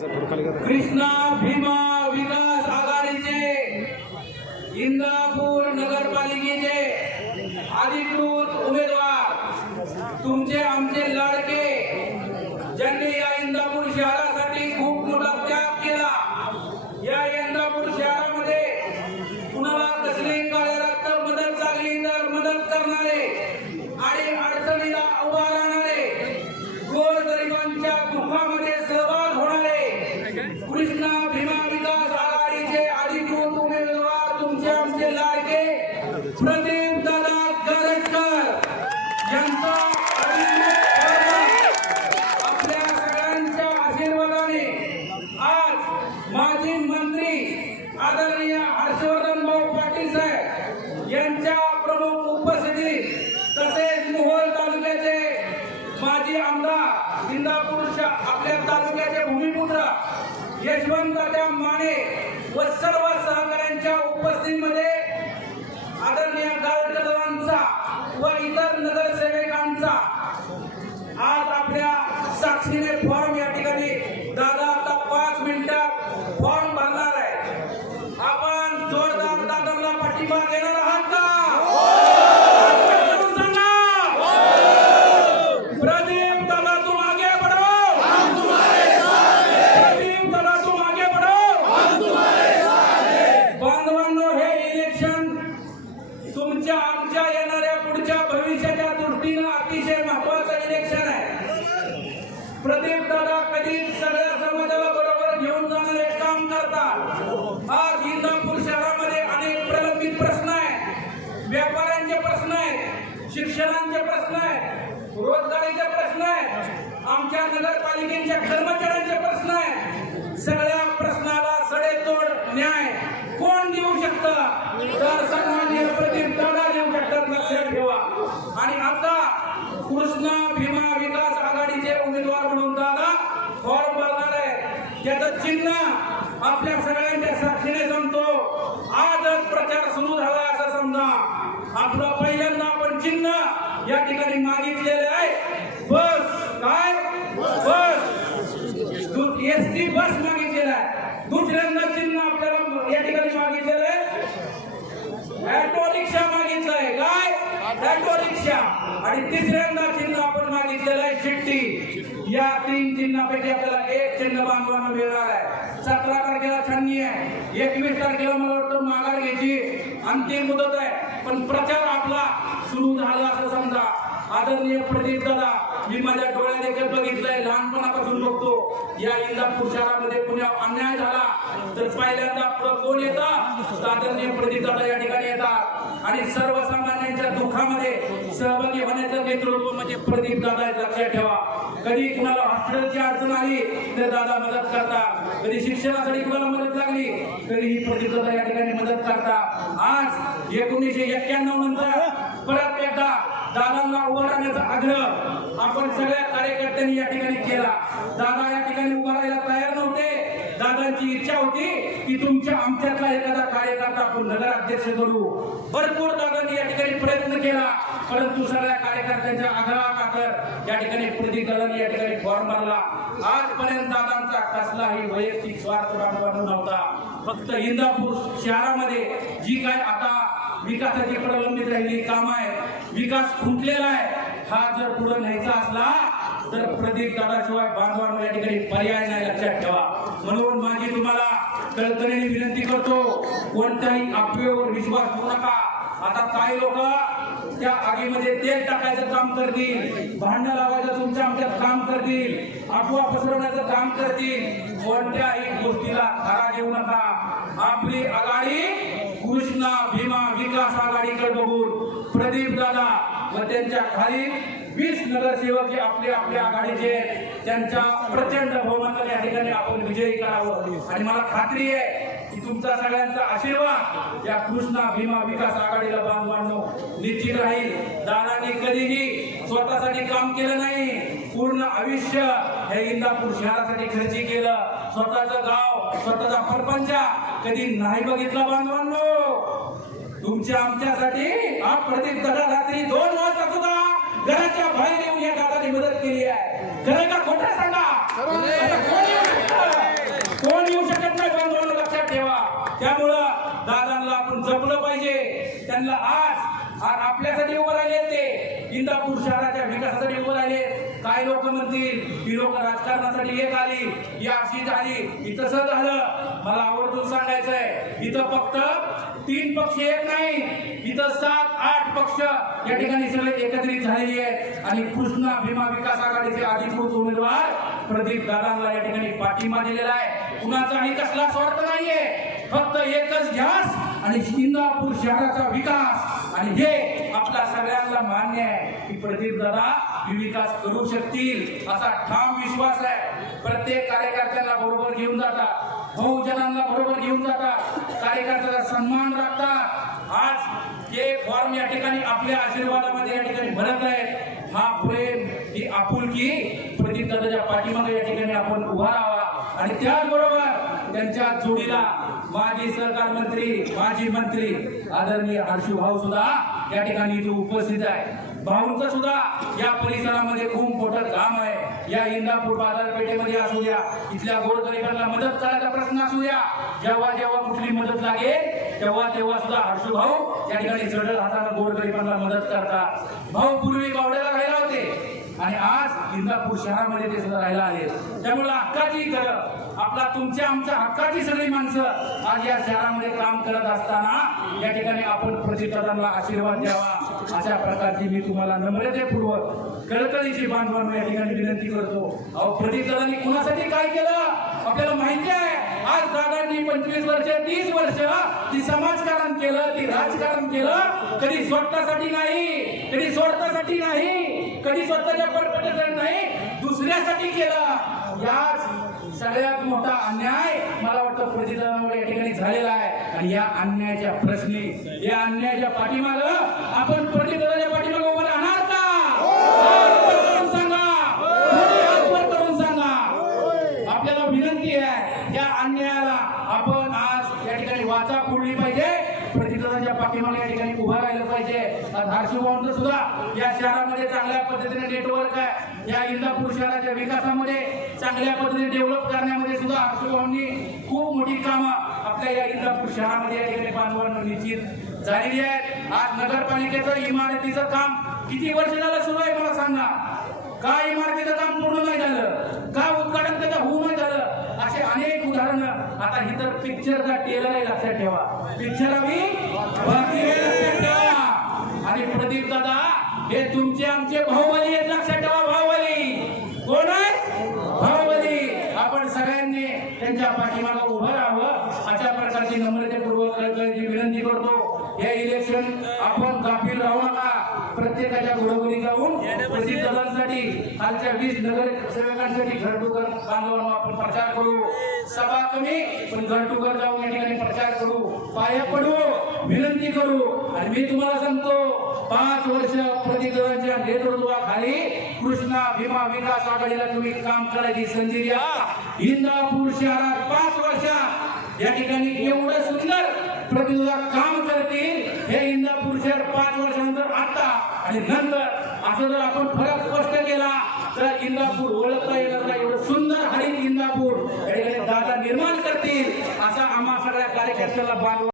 कृष्णा भीमा विकास आघाडीचे इंदापूर नगरपालिकेचे अधिकृत उमेदवार. तुमचे आमचे लाडके आपल्या तालुक्याचे भूमिपुत्र यशवंत त्या माने व सर्व सहकाऱ्यांच्या उपस्थितीमध्ये आदरणीय गावकरांचा व इतर नगरसेवकांचा आज आपल्या साक्षीने फॉर्म या ठिकाणी दादा आता पाच मिनिटात फॉर्म भरणार आहे आपण जोरदार दादांना पाठिंबा देणार आहात का सांगा. प्रदीप दादा तुम आगे बढ़ो प्रदीप दादा तुम आगे बढ़ो बांधवांनो हे इलेक्शन तुमच्या आमच्या येणाऱ्या पुढच्या भविष्याच्या दृष्टीनं अतिशय महत्वाचं इलेक्शन आहे प्रदीप दादा कधी सगळ्या समाजाला बरोबर घेऊन जाणारे काम करतात आज इंदापूर शहरामध्ये अनेक प्रलंबित प्रश्न आहेत व्यापाऱ्यांचे प्रश्न आहेत शिक्षणाचे प्रश्न आहेत रोजगारीचे प्रश्न आहे. आमच्या नगरपालिकेच्या कर्मचाऱ्यांचे प्रश्न आहे. सगळ्या प्रश्नाला सडेतोड न्याय कोण देऊ शकतं? तर सन्माननीय प्रति दादा देऊ शकतात लक्षात ठेवा. आणि आता कृष्णा भीमा विकास आघाडीचे उमेदवार म्हणून दादा फॉर्म भरणार आहे. त्याचं चिन्ह आपल्या सगळ्यांच्या साक्षीने सांगतो आजच प्रचार सुरू झाला असं समजा. आपलं पहिल्यांदा आपण चिन्ह या ठिकाणी मागितले आहे बस काय बस एस टी बस मागितलेला आहे. दुसऱ्यांदा चिन्ह आपल्याला या ठिकाणी मागितलेलं आहे. ऑटो रिक्षा मागितलंय काय? Auto rickshaw. आणि तिसऱ्यांदा चिन्ह आपण मागितलेलं आहे शिट्टी. या तीन चिन्हापैकी आपल्याला एक चिन्ह बांधवांना मिळणार आहे. सतरा तारखेला छाननी आहे. एकवीस तारखेला मला वाटतं माघार घ्यायची. अंतिम मुदत आहे. पण प्रचार आपला सुरू झाला असं समजा. आदरणीय प्रदीप दादा मी माझ्या डोळ्या देखील बघितलंय लहानपणापासून बघतो. या इंदापूर शहरामध्ये पुण्या अन्याय झाला तर पहिल्यांदा आपलं कोण येतात आदरणीय प्रतिदाता या ठिकाणी येतात. आणि सर्वसामान्यांच्या दुःखामध्ये सहभागी होण्याचं नेतृत्व म्हणजे प्रदीप दादा लक्षात ठेवा. कधी कुणाला हॉस्पिटलची अडचण आली तर दादा मदत करता कधी शिक्षणासाठी कुणाला मदत लागली तरी ही प्रदीप दादा या ठिकाणी मदत करता आज एकोणीसशे एक्क्याण्णव नंतर परत एकदा दादांना उभा राहण्याचा आग्रह आपण सगळ्या कार्यकर्त्यांनी या ठिकाणी केला. दादा या ठिकाणी उभा राहायला तयार नव्हते. दादांची इच्छा होती की तुमच्या आमच्यातला एखादा कार्यकर्ता आपण नगराध्यक्ष करू. भरपूर दादांनी या ठिकाणी प्रयत्न केला परंतु सगळ्या कार्यकर्त्यांच्या आग्रहाखातर या ठिकाणी कृती दादांनी या ठिकाणी फॉर्म भरला. आजपर्यंत दादांचा कसलाही वैयक्तिक स्वार्थ बांधवांना नव्हता. फक्त इंदापूर शहरामध्ये जी काय आता विकासाची प्रलंबित राहिली काम आहे. विकास खुंटलेला आहे. हा जर पुढे न्यायचा असला तर प्रदीप दादाशिवाय बांधवांना या ठिकाणी पर्याय नाही लक्षात ठेवा. म्हणून माझी तुम्हाला कळकळीने विनंती करतो कोणत्याही अफवेवर विश्वास ठेवू नका. आता काही लोक त्या आगीमध्ये तेल टाकायचं काम करतील भांडण लावायचं तुमच्या आमच्यात काम करतील अफवा पसरवण्याचं काम करतील. कोणत्याही गोष्टीला खरा देऊ नका. आपली आघाडी कृष्णा भीमा विकास आघाडीकडे बघून प्रदीप दादा व त्यांच्या खाली वीस नगरसेवक जे आपले आपल्या आघाडीचे त्यांच्या प्रचंड बहुमताने या ठिकाणी आपण विजयी करावं. आणि मला खात्री आहे की तुमचा सगळ्यांचा आशीर्वाद या कृष्णा भीमा विकास आघाडीला बांधवांनो निश्चित राहील. दादांनी कधीही स्वतःसाठी काम केलं नाही. पूर्ण आयुष्य हे इंदापूर शहरासाठी खर्ची केलं. स्वतःचं गाव स्वतःचा परपंच कधी नाही बघितला बांधवांनो. तुमच्या आमच्यासाठी हा प्रदीप रात्री दोन वाजता सुद्धा घराच्या बाहेर येऊन या दादाने मदत केली आहे. खरं का खोट सांगा? कोण येऊ शकत? नाही बंधूंना? लक्षात ठेवा. त्यामुळं दादांना आपण जपलं पाहिजे. त्यांना आज आज आपल्यासाठी उभं राहिले ते. इंदापूर शहराच्या विकासासाठी उभं राहिले काय लोक म्हणतील ही लोक राजकारणासाठी एक आली या अशी झाली इथं झालं. मला आवर्जून सांगायचंय इथं फक्त तीन पक्ष येत नाही इथं सात आठ पक्ष या ठिकाणी सगळे एकत्रित झालेले आहेत. आणि कृष्णा भीमा विकास आघाडीचे अधिकृत उमेदवार प्रदीप दादांना या ठिकाणी पाठिंबा दिलेला आहे. कुणाचाही कसला स्वार्थ नाहीये. फक्त एकच ध्यास आणि इंदापूर शहराचा विकास. आणि हे आपल्या सगळ्यांना मान्य आहे की प्रदीप दादा ही विकास करू शकतील असा ठाम विश्वास आहे. प्रत्येक कार्यकर्त्यांना बरोबर घेऊन जातात. बहुजनांना बरोबर घेऊन जातात. कार्यकर्त्याचा सन्मान राखतात. आज हे फॉर्म या ठिकाणी आपल्या आशीर्वादामध्ये या ठिकाणी भरत आहे हा प्रेम ही आपुलकी. प्रदीप दादाच्या पाठीमागे या ठिकाणी आपण उभा राहावा. आणि त्याचबरोबर त्यांच्या जोडीला माजी सहकार मंत्री माजी मंत्री आदरणीय हर्षू भाऊ सुद्धा या ठिकाणी इथे उपस्थित आहे. भाऊंचं सुद्धा या परिसरामध्ये खूप मोठं काम आहे. या इंदापूर बाजारपेठेमध्ये असू द्या इथल्या गोरगरिबांना मदत करायचा प्रश्न असू द्या. जेव्हा जेव्हा कुठली मदत लागेल तेव्हा तेव्हा सुद्धा हर्षू भाऊ या ठिकाणी जडल हातानं गोरगरिबांना मदत करतात. भाऊ पूर्वी गावड्याला राहिला होते. आणि आज इंदापूर शहरामध्ये ते सुद्धा राहिला आहे. त्यामुळे हक्काची गरज आपला तुमच्या आमच्या हक्काची सगळी माणसं आज या शहरामध्ये काम करत असताना या ठिकाणी आपण प्रतिपदांना आशीर्वाद द्यावा. अशा प्रकारची मी तुम्हाला नम्रतेपूर्वक कळकळीची बांधवांना या ठिकाणी विनंती करतो. अहो प्रतिपदांनी कुणासाठी काय केलं? आपल्याला माहिती आहे आज दादांनी पंचवीस वर्ष तीस वर्ष ती समाजकारण केलं ती राजकारण केलं. कधी स्वतःसाठी नाही कधी स्वार्थासाठी नाही. कधी स्वतःच्या परपटासाठी नाही दुसऱ्यासाठी केला. याच सगळ्यात मोठा अन्याय मला वाटतं प्रतिदानामुळे या ठिकाणी झालेला आहे. आणि या अन्यायाच्या प्रश्नी या अन्यायाच्या पाठीमाग आपण प्रतिदानाच्या पाठीमाग उभं राहणार का? करून सांगा. करून सांगा. आपल्याला विनंती आहे या अन्यायाला आपण आज या ठिकाणी वाचा फोडली पाहिजे. प्रतिदानाच्या पाठीमागे या ठिकाणी उभा राहिलं पाहिजे. आज हर्षभाऊंचं सुद्धा या शहरामध्ये पद्धतीने नेटवर्क या इंदापूर शहराच्या विकासामध्ये चांगल्या पद्धतीने डेव्हलप करण्यामध्ये सुद्धा हर्षभाऊंनी खूप मोठी कामं आपल्या या इंदापूर शहरामध्ये या ठिकाणी बांधवांना निश्चित झालेली आहेत. आज नगरपालिकेचं इमारतीचं काम किती वर्ष झालं सुरू आहे मला सांगा? का इमारतीचं काम पूर्ण नाही झालं? का उद्घाटन त्याचं होऊ नाही झालं? असे अनेक उदाहरणं आता ही तर पिक्चरचा टेलर आहे लक्षात ठेवा. पिक्चर आम्ही आणि प्रदीप दादा हे तुमचे आमचे भाऊबली आहेत लक्षात ठेवा भाऊबली. कोण आहे? भाऊबली. आपण सगळ्यांनी त्यांच्या पाठीमागे उभं राहावं. अशा प्रकारची नम्रतेपूर्वक विनंती करतो. हे इलेक्शन आपण गाफील राहू नका. प्रत्येकाच्या घरोघरी जाऊन प्रसिद्ध दलांसाठी खालच्या वीस नगर सेवकांसाठी घर बांधवांना आपण प्रचार करू. सभा कमी पण घर जाऊन या ठिकाणी प्रचार करू. पाया पडू विनंती करू. आणि मी तुम्हाला सांगतो पाच वर्ष प्रतिदलांच्या नेतृत्वाखाली कृष्णा भीमा विकास आघाडीला तुम्ही काम करायची संधी द्या. इंदापूर शहरात पाच वर्ष या ठिकाणी एवढं सुंदर प्रतिनिधीला काम करतील. हे इंदापूर शहर पाच वर्षानंतर आता आणि नंतर असं जर आपण फरक स्पष्ट केला तर इंदापूर ओळखता येणार नाही. एवढं सुंदर हरित इंदापूर दादा निर्माण करतील असा आम्हा सगळ्या कार्यकर्त्याला बांधवा